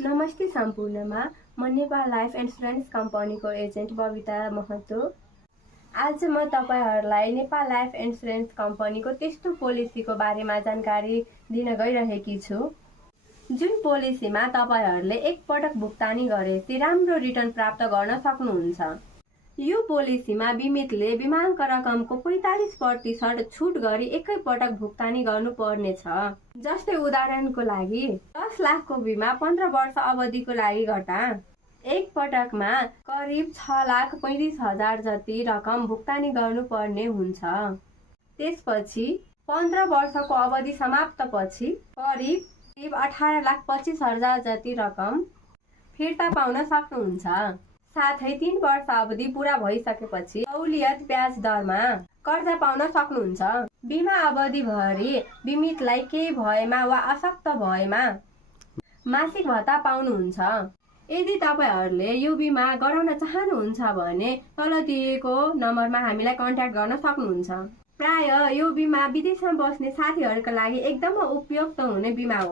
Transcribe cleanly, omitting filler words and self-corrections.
नमस्ते सम्पूर्णमा म नेपाल लाइफ इन्सुरेन्स कम्पनीको एजेन्ट बबिता महतो। आज म तपाईहरुलाई नेपाल लाइफ इन्सुरेन्स कम्पनीको त्यस्तो पोलिसीको बारेमा जानकारी दिन गइरहेकी छु जुन पोलिसीमा तपाईहरुले एकपटक भुक्तानी गरेपछि राम्रो रिटर्न प्राप्त गर्न सक्नुहुन्छ। यो पोलिसीमा बिमितले बिमाको रकमको 45% छुट गरी एकै पटक भुक्तानी गर्नुपर्ने छ। जस्तै उदाहरणको लागि 10 लाखको बिमा 15 वर्ष अवधिको लागि गर्दा एक पटकमा करिब 6,35,000 जति रकम भुक्तानी गर्नुपर्ने हुन्छ। त्यसपछि 15 वर्षको अवधि समाप्तपछि करिब 18,25,000 जति रकम फिर्ता पाउन सक्नुहुन्छ। साथै 3 वर्ष अवधि पूरा भइसकेपछि सहुलियत ब्याज दरमा कर्जा पाउन सक्नुहुन्छ। बिमा अवधिभरि बिमितलाई केही भएमा वा अशक्त भएमा मासिक भत्ता पाउनुहुन्छ। यदि तपाईहरुले यो बिमा गराउन चाहनुहुन्छ भने तल दिएको नम्बरमा हामीलाई कन्ट्याक्ट गर्न सक्नुहुन्छ। प्राय यो बिमा विदेशमा बस्ने साथीहरुका लागि एकदमै उपयुक्त हुने बिमा हो।